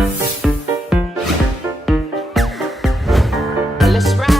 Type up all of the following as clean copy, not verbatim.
Let's ride, gonna ride, let's ride.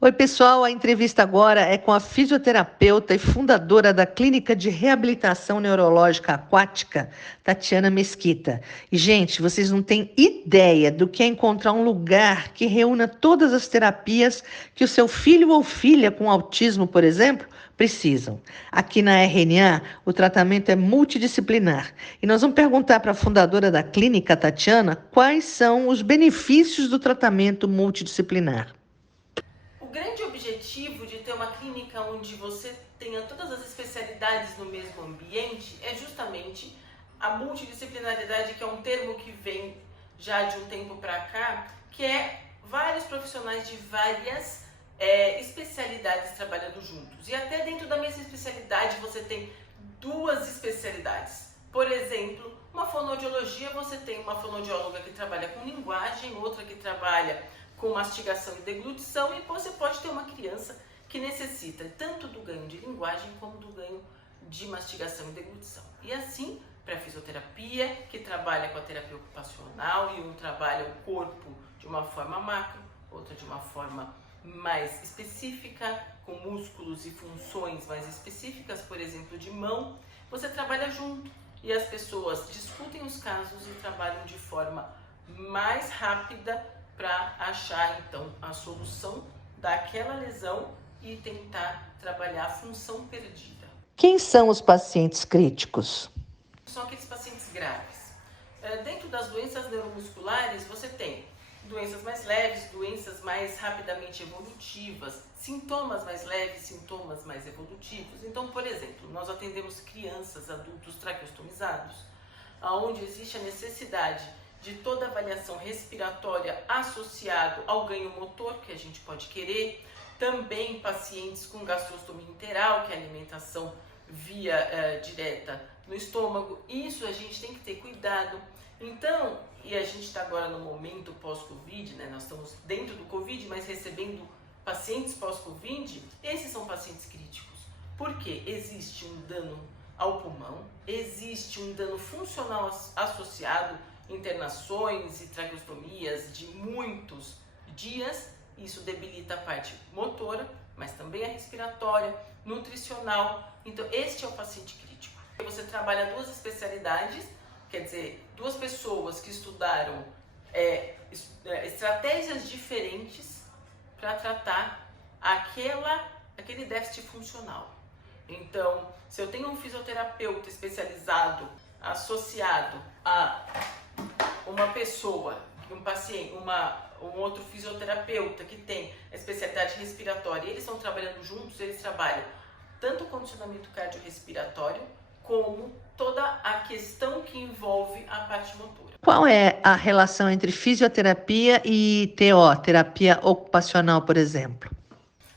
Oi, pessoal, a entrevista agora é com a fisioterapeuta e fundadora da Clínica de Reabilitação Neurológica Aquática, Tatiana Mesquita. E, gente, vocês não têm ideia do que é encontrar um lugar que reúna todas as terapias que o seu filho ou filha com autismo, por exemplo, precisam. Aqui na RNA, o tratamento é multidisciplinar. E nós vamos perguntar para a fundadora da clínica, Tatiana, quais são os benefícios do tratamento multidisciplinar. O grande objetivo de ter uma clínica onde você tenha todas as especialidades no mesmo ambiente é justamente a multidisciplinaridade, que é um termo que vem já de um tempo para cá, que é vários profissionais de várias especialidades trabalhando juntos. E até dentro da mesma especialidade você tem duas especialidades. Por exemplo, uma fonoaudiologia, você tem uma fonoaudióloga que trabalha com linguagem, outra que trabalha com mastigação e deglutição, e você pode ter uma criança que necessita tanto do ganho de linguagem como do ganho de mastigação e deglutição. E assim, para a fisioterapia, que trabalha com a terapia ocupacional, e um trabalha o corpo de uma forma macro, outra de uma forma mais específica, com músculos e funções mais específicas, por exemplo, de mão, você trabalha junto e as pessoas discutem os casos e trabalham de forma mais rápida para achar então a solução daquela lesão e tentar trabalhar a função perdida. Quem são os pacientes críticos? São aqueles pacientes graves. Dentro das doenças neuromusculares, você tem doenças mais leves, doenças mais rapidamente evolutivas, sintomas mais leves, sintomas mais evolutivos. Então, por exemplo, nós atendemos crianças, adultos traqueostomizados, onde existe a necessidade de toda avaliação respiratória associado ao ganho motor que a gente pode querer. Também pacientes com gastrostomia enteral, que é a alimentação via direta no estômago. Isso a gente tem que ter cuidado. Então, e a gente está agora no momento pós-Covid, né? Nós estamos dentro do Covid, mas recebendo pacientes pós-Covid. Esses são pacientes críticos. Porque existe um dano ao pulmão, existe um dano funcional associado, internações e traqueostomias de muitos dias. Isso debilita a parte motora, mas também a respiratória, nutricional. Então, este é o paciente crítico. Você trabalha duas especialidades, quer dizer, duas pessoas que estudaram estratégias diferentes para tratar aquele déficit funcional. Então, se eu tenho um fisioterapeuta especializado associado a uma pessoa, um paciente, um outro fisioterapeuta que tem a especialidade respiratória, eles estão trabalhando juntos, eles trabalham tanto o condicionamento cardiorrespiratório como toda a questão que envolve a parte motora. Qual é a relação entre fisioterapia e TO, terapia ocupacional, por exemplo?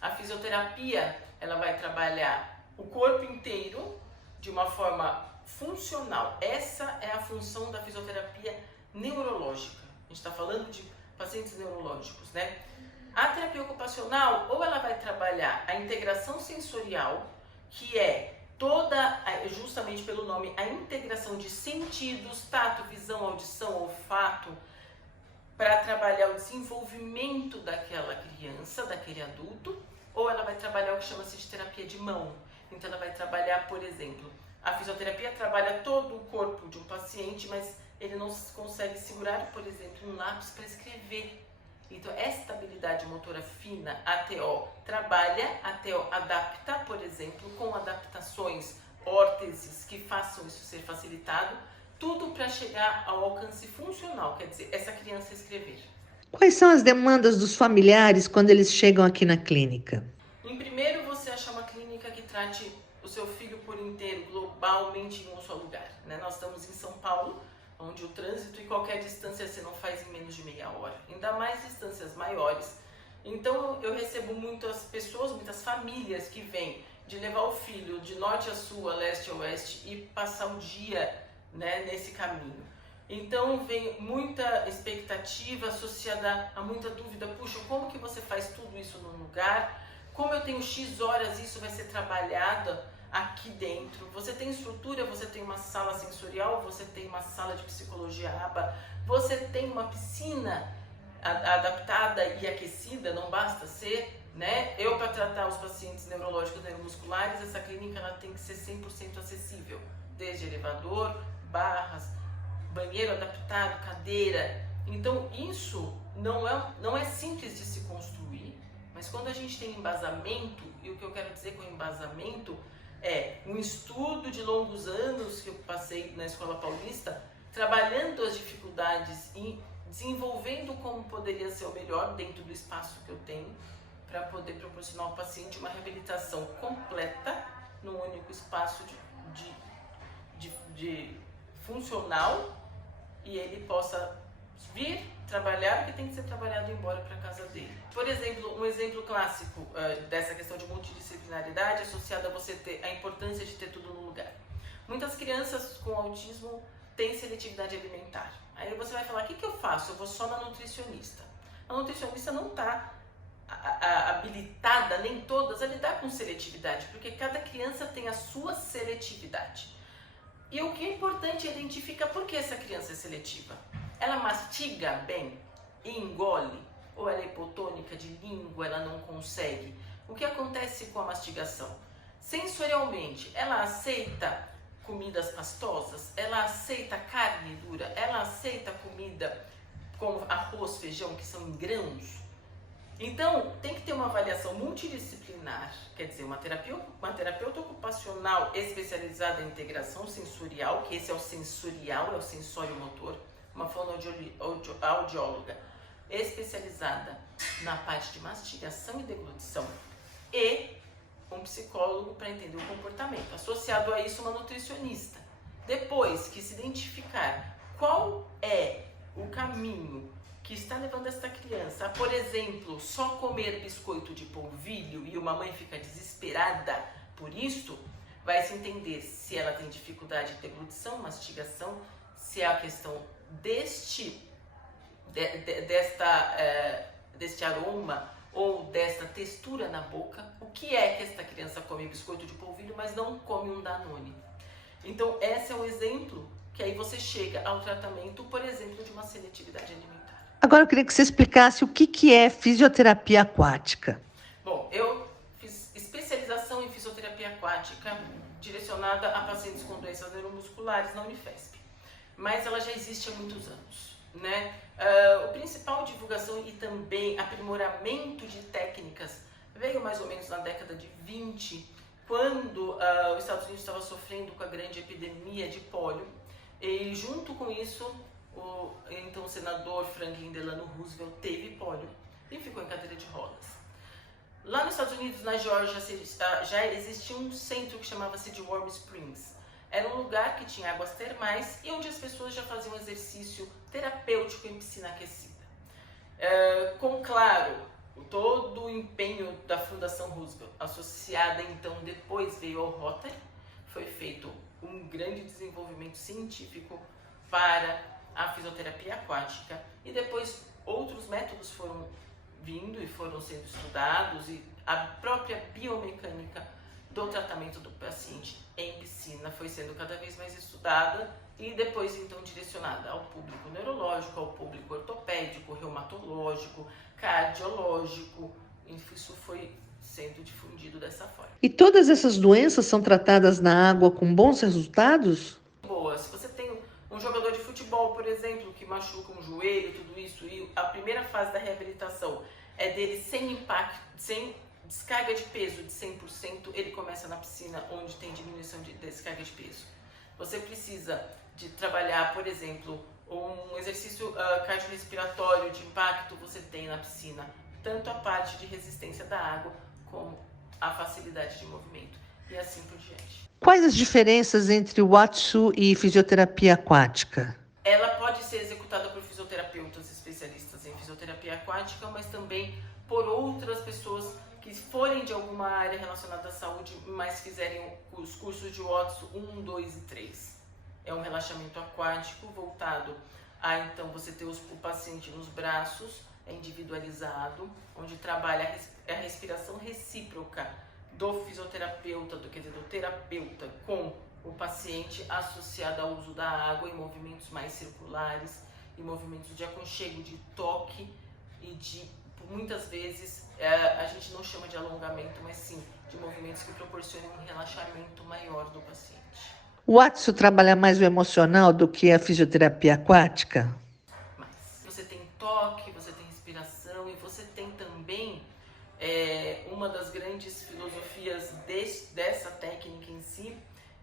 A fisioterapia, ela vai trabalhar o corpo inteiro de uma forma funcional. Essa é a função da fisioterapia neurológica. A gente está falando de pacientes neurológicos, né? A terapia ocupacional, ou ela vai trabalhar a integração sensorial, que é toda, justamente pelo nome, a integração de sentidos, tato, visão, audição, olfato, para trabalhar o desenvolvimento daquela criança, daquele adulto, ou ela vai trabalhar o que chama-se de terapia de mão. Então ela vai trabalhar, por exemplo, a fisioterapia trabalha todo o corpo de um paciente, mas ele não consegue segurar, por exemplo, um lápis para escrever. Então, esta habilidade motora fina, a TO, trabalha, a TO adapta, por exemplo, com adaptações, órteses que façam isso ser facilitado, tudo para chegar ao alcance funcional, quer dizer, essa criança escrever. Quais são as demandas dos familiares quando eles chegam aqui na clínica? Em primeiro, você achar uma clínica que trate o seu filho por inteiro, globalmente em um só lugar, né? Nós estamos em São Paulo, onde o trânsito e qualquer distância você não faz em menos de meia hora, ainda mais distâncias maiores. Então eu recebo muitas pessoas, muitas famílias que vêm de levar o filho de norte a sul, a leste a oeste e passar o dia, né, nesse caminho. Então vem muita expectativa associada a muita dúvida. Puxa, como que você faz tudo isso num lugar? Como eu tenho X horas, isso vai ser trabalhado aqui dentro. Você tem estrutura, você tem uma sala sensorial, você tem uma sala de psicologia ABA, você tem uma piscina adaptada e aquecida, não basta ser, né? Eu, para tratar os pacientes neurológicos neuromusculares, essa clínica ela tem que ser 100% acessível, desde elevador, barras, banheiro adaptado, cadeira. Então isso não é simples de se construir, mas quando a gente tem embasamento, e o que eu quero dizer com embasamento é um estudo de longos anos que eu passei na Escola Paulista, trabalhando as dificuldades e desenvolvendo como poderia ser o melhor dentro do espaço que eu tenho, para poder proporcionar ao paciente uma reabilitação completa num único espaço de funcional, e ele possa vir trabalhar o que tem que ser trabalhado e ir embora para casa dele. Por exemplo, um exemplo clássico dessa questão de multidisciplinaridade associada a você ter a importância de ter tudo no lugar. Muitas crianças com autismo têm seletividade alimentar. Aí você vai falar, o que eu faço? Eu vou só na nutricionista. A nutricionista não está habilitada, nem todas, a lidar com seletividade, porque cada criança tem a sua seletividade. E o que é importante é identificar por que essa criança é seletiva. Ela mastiga bem e engole, ou ela é hipotônica de língua, ela não consegue. O que acontece com a mastigação? Sensorialmente, ela aceita comidas pastosas, ela aceita carne dura, ela aceita comida como arroz, feijão, que são em grãos. Então, tem que ter uma avaliação multidisciplinar, quer dizer, uma terapeuta ocupacional especializada em integração sensorial, que esse é o sensorial, é o sensório motor, uma fonoaudióloga especializada na parte de mastigação e deglutição, e um psicólogo para entender o comportamento. Associado a isso, uma nutricionista. Depois que se identificar qual é o caminho que está levando esta criança a, por exemplo, só comer biscoito de polvilho e uma mãe fica desesperada por isso, vai se entender se ela tem dificuldade de deglutição, mastigação, se é a questão deste aroma ou desta textura na boca, o que é que esta criança come biscoito de polvilho, mas não come um Danone. Então, esse é um exemplo que aí você chega ao tratamento, por exemplo, de uma seletividade alimentar. Agora eu queria que você explicasse o que é fisioterapia aquática. Bom, eu fiz especialização em fisioterapia aquática direcionada a pacientes com doenças neuromusculares na Unifesp, mas ela já existe há muitos anos, né? O principal divulgação e também aprimoramento de técnicas veio mais ou menos na década de 20, quando os Estados Unidos estava sofrendo com a grande epidemia de pólio, e junto com isso o então senador Franklin Delano Roosevelt teve pólio e ficou em cadeira de rodas. Lá nos Estados Unidos, na Geórgia, já existia um centro que chamava-se de Warm Springs. Era um lugar que tinha águas termais e onde as pessoas já faziam exercício terapêutico em piscina aquecida. Com, claro, todo o empenho da Fundação Roosevelt, associada então depois veio ao Rotary, foi feito um grande desenvolvimento científico para a fisioterapia aquática, e depois outros métodos foram vindo e foram sendo estudados, e a própria biomecânica do tratamento do paciente em piscina foi sendo cada vez mais estudada e depois então direcionada ao público neurológico, ao público ortopédico, reumatológico, cardiológico. Isso foi sendo difundido dessa forma. E todas essas doenças são tratadas na água com bons resultados? Boa. Se você tem um jogador de futebol, por exemplo, que machuca um joelho, tudo isso, e a primeira fase da reabilitação é dele sem impacto, sem descarga de peso de 100%, ele começa na piscina onde tem diminuição de descarga de peso. Você precisa de trabalhar, por exemplo, um exercício cardiorrespiratório de impacto, você tem na piscina tanto a parte de resistência da água como a facilidade de movimento e assim por diante. Quais as diferenças entre o Watsu e fisioterapia aquática? Ela pode ser executada por fisioterapeutas especialistas em fisioterapia aquática, mas também por outras pessoas que forem de alguma área relacionada à saúde, mas fizerem os cursos de Watsu 1, 2 e 3. É um relaxamento aquático voltado a, então, você ter o paciente nos braços, é individualizado, onde trabalha a respiração recíproca do fisioterapeuta, quer dizer, do terapeuta com o paciente associado ao uso da água em movimentos mais circulares, em movimentos de aconchego, de toque e de, muitas vezes, a gente não chama de alongamento, mas sim de movimentos que proporcionem um relaxamento maior do paciente. O Watson trabalha mais o emocional do que a fisioterapia aquática? Mas você tem toque, você tem respiração e você tem também uma das grandes filosofias dessa técnica em si,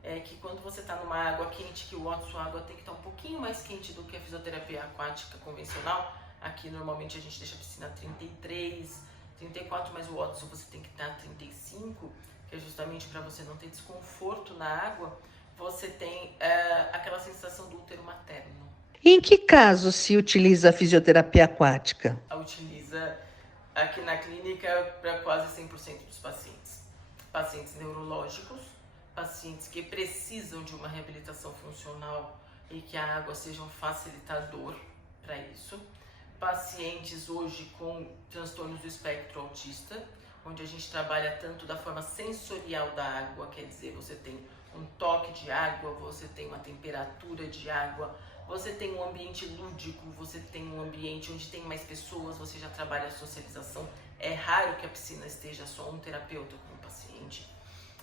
é que quando você está numa água quente, que o Watson, a água tem que estar um pouquinho mais quente do que a fisioterapia aquática convencional. Aqui normalmente a gente deixa a piscina a 33, 34, mas o Watson você tem que estar a 35, que é justamente para você não ter desconforto na água. Você tem aquela sensação do útero materno. E em que caso se utiliza a fisioterapia aquática? Utiliza aqui na clínica para quase 100% dos pacientes. Pacientes neurológicos, pacientes que precisam de uma reabilitação funcional e que a água seja um facilitador para isso. Pacientes hoje com transtornos do espectro autista, onde a gente trabalha tanto da forma sensorial da água, quer dizer, você tem um toque de água, você tem uma temperatura de água, você tem um ambiente lúdico, você tem um ambiente onde tem mais pessoas, você já trabalha a socialização. É raro que a piscina esteja só um terapeuta com o paciente.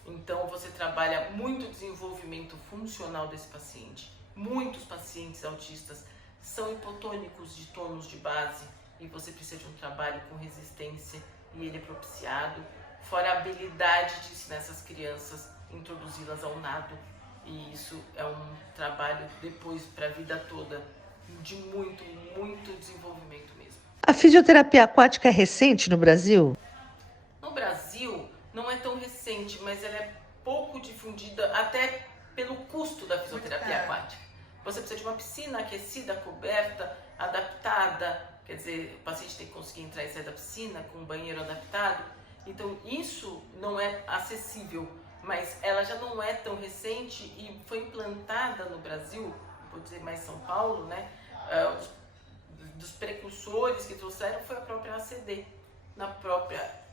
Então você trabalha muito o desenvolvimento funcional desse paciente. Muitos pacientes autistas são hipotônicos de tônus de base e você precisa de um trabalho com resistência e ele é propiciado. Fora a habilidade de ensinar essas crianças, introduzi-las ao nado. E isso é um trabalho depois para a vida toda, de muito, muito desenvolvimento mesmo. A fisioterapia aquática é recente no Brasil? No Brasil, não é tão recente, mas ela é pouco difundida, até pelo custo da fisioterapia aquática. Você precisa de uma piscina aquecida, coberta, adaptada, quer dizer, o paciente tem que conseguir entrar e sair da piscina com um banheiro adaptado. Então, isso não é acessível, mas ela já não é tão recente e foi implantada no Brasil, vou dizer mais São Paulo, né? Dos precursores que trouxeram foi a própria ACD,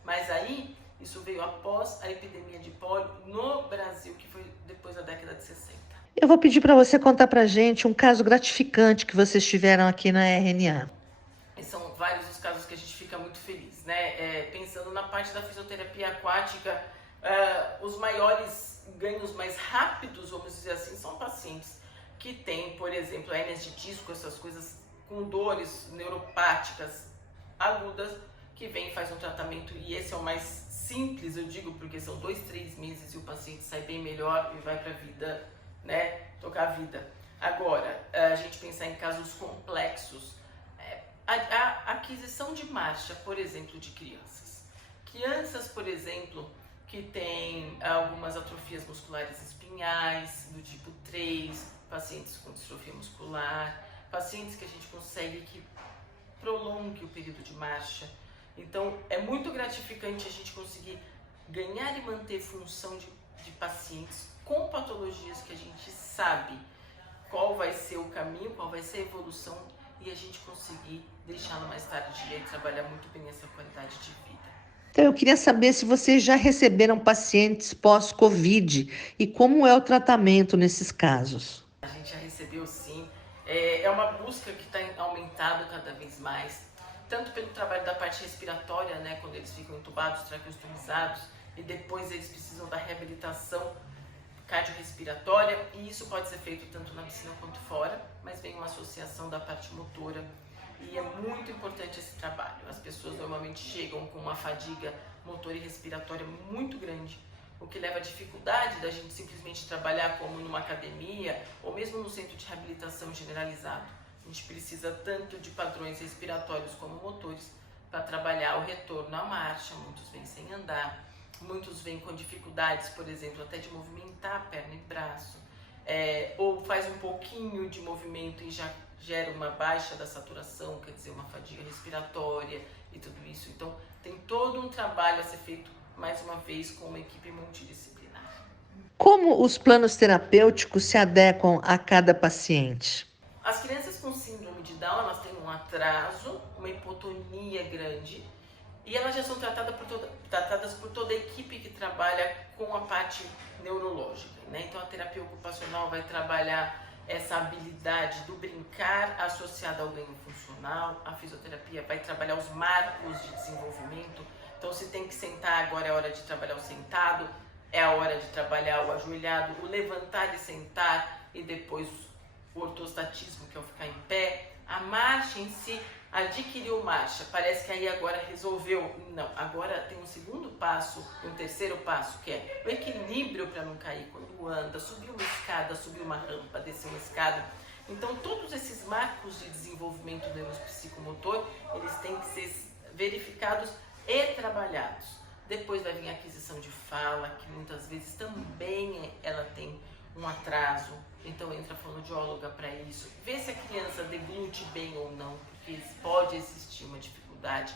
mas aí isso veio após a epidemia de pólio no Brasil, que foi depois da década de 60. Eu vou pedir para você contar para gente um caso gratificante que vocês tiveram aqui na RNA. E são vários os casos que a gente fica muito feliz, né? Pensando na parte da fisioterapia aquática, os maiores ganhos mais rápidos, vamos dizer assim, são pacientes que têm, por exemplo, hérnias de disco, essas coisas com dores neuropáticas agudas, que vem e faz um tratamento, e esse é o mais simples, eu digo, porque são 2, 3 meses e o paciente sai bem melhor e vai para a vida, né, tocar a vida. Agora, a gente pensar em casos complexos, a aquisição de marcha, por exemplo, de crianças. Crianças, por exemplo, que têm algumas atrofias musculares espinhais, do tipo 3, pacientes com distrofia muscular, pacientes que a gente consegue que prolongue o período de marcha. Então, é muito gratificante a gente conseguir ganhar e manter função de pacientes com patologias que a gente sabe qual vai ser o caminho, qual vai ser a evolução, e a gente conseguir deixá-la mais tardia e trabalhar muito bem essa qualidade de vida. Então, eu queria saber se vocês já receberam pacientes pós-Covid e como é o tratamento nesses casos. A gente já recebeu, sim. É uma busca que está aumentando cada vez mais, tanto pelo trabalho da parte respiratória, né, quando eles ficam entubados, traqueostomizados, e depois eles precisam da reabilitação cardiorrespiratória, e isso pode ser feito tanto na piscina quanto fora, mas vem uma associação da parte motora, e é muito importante esse trabalho. As pessoas normalmente chegam com uma fadiga motora e respiratória muito grande, o que leva à dificuldade da gente simplesmente trabalhar como numa academia ou mesmo no centro de reabilitação generalizado. A gente precisa tanto de padrões respiratórios como motores para trabalhar o retorno à marcha. Muitos vêm sem andar, muitos vêm com dificuldades, por exemplo, até de movimentar a perna e braço, ou faz um pouquinho de movimento e já gera uma baixa da saturação, quer dizer, uma fadiga respiratória e tudo isso. Então, tem todo um trabalho a ser feito, mais uma vez, com uma equipe multidisciplinar. Como os planos terapêuticos se adequam a cada paciente? As crianças com síndrome de Down, elas têm um atraso, uma hipotonia grande e elas já são tratadas por toda a equipe que trabalha com a parte neurológica, né? Então a terapia ocupacional vai trabalhar essa habilidade do brincar associada ao ganho funcional, a fisioterapia vai trabalhar os marcos de desenvolvimento, então se tem que sentar, agora é a hora de trabalhar o sentado, é a hora de trabalhar o ajoelhado, o levantar e sentar, e depois o ortostatismo, que é o ficar em pé, a marcha em si. Adquiriu marcha, parece que aí agora resolveu. Não, agora tem um segundo passo, um terceiro passo, que é o equilíbrio para não cair quando anda, subir uma escada, subir uma rampa, descer uma escada. Então todos esses marcos de desenvolvimento neuropsicomotor, eles têm que ser verificados e trabalhados. Depois vai vir a aquisição de fala, que muitas vezes também ela tem um atraso, então entra a fonoaudióloga para isso, ver se a criança deglute bem ou não, porque pode existir uma dificuldade.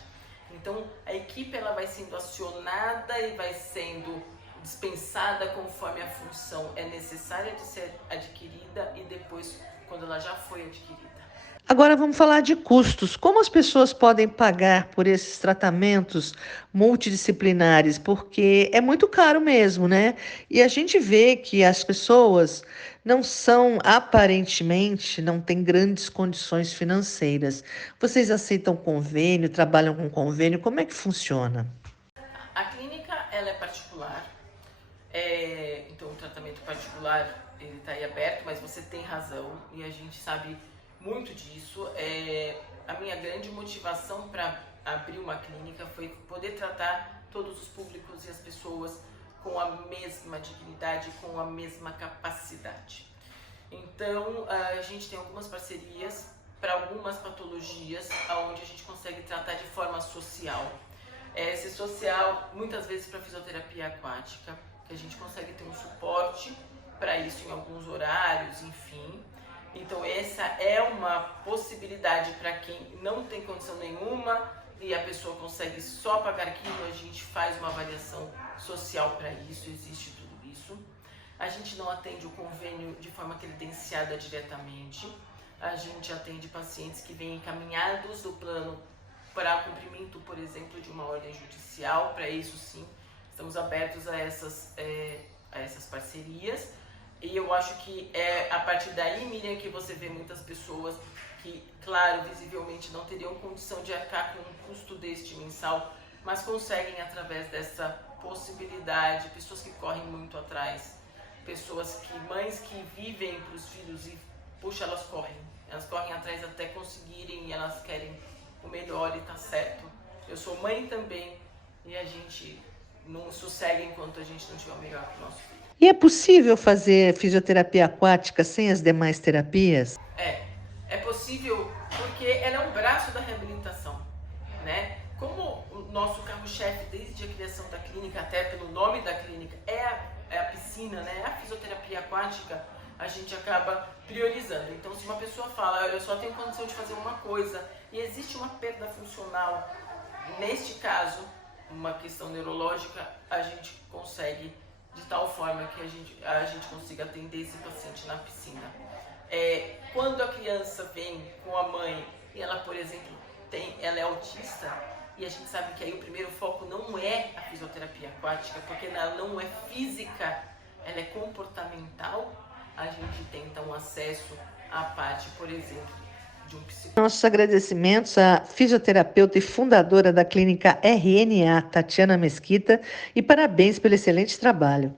Então a equipe ela vai sendo acionada e vai sendo dispensada conforme a função é necessária de ser adquirida e depois quando ela já foi adquirida. Agora vamos falar de custos. Como as pessoas podem pagar por esses tratamentos multidisciplinares? Porque é muito caro mesmo, né? E a gente vê que as pessoas não são, aparentemente, não têm grandes condições financeiras. Vocês aceitam convênio, trabalham com convênio? Como é que funciona? A clínica ela é particular, então o tratamento particular ele está aí aberto, mas você tem razão e a gente sabe muito disso. A minha grande motivação para abrir uma clínica foi poder tratar todos os públicos e as pessoas com a mesma dignidade, com a mesma capacidade. Então, a gente tem algumas parcerias para algumas patologias onde a gente consegue tratar de forma social. Esse social, muitas vezes para fisioterapia aquática, que a gente consegue ter um suporte para isso em alguns horários, enfim. Então essa é uma possibilidade para quem não tem condição nenhuma e a pessoa consegue só pagar aquilo, a gente faz uma avaliação social para isso, existe tudo isso. A gente não atende o convênio de forma credenciada diretamente, a gente atende pacientes que vêm encaminhados do plano para o cumprimento, por exemplo, de uma ordem judicial, para isso sim, estamos abertos a essas parcerias. E eu acho que é a partir daí, Miriam, que você vê muitas pessoas que, claro, visivelmente não teriam condição de arcar com um custo deste mensal, mas conseguem através dessa possibilidade, pessoas que correm muito atrás, mães que vivem para os filhos e, puxa, elas correm atrás até conseguirem e elas querem o melhor e tá certo. Eu sou mãe também e a gente não sossega enquanto a gente não tiver o melhor para o nosso filho. E é possível fazer fisioterapia aquática sem as demais terapias? É possível porque ela é um braço da reabilitação, né? Como o nosso carro-chefe desde a criação da clínica, até pelo nome da clínica, é a piscina, né? A fisioterapia aquática, a gente acaba priorizando. Então, se uma pessoa fala, eu só tenho condição de fazer uma coisa e existe uma perda funcional, neste caso, uma questão neurológica, a gente consegue de tal forma que a gente consiga atender esse paciente na piscina. Quando a criança vem com a mãe e ela, por exemplo, ela é autista, e a gente sabe que aí o primeiro foco não é a fisioterapia aquática, porque ela não é física, ela é comportamental, a gente tenta um acesso à parte, por exemplo, de um psicólogo. Nossos agradecimentos à fisioterapeuta e fundadora da clínica RNA, Tatiana Mesquita, e parabéns pelo excelente trabalho.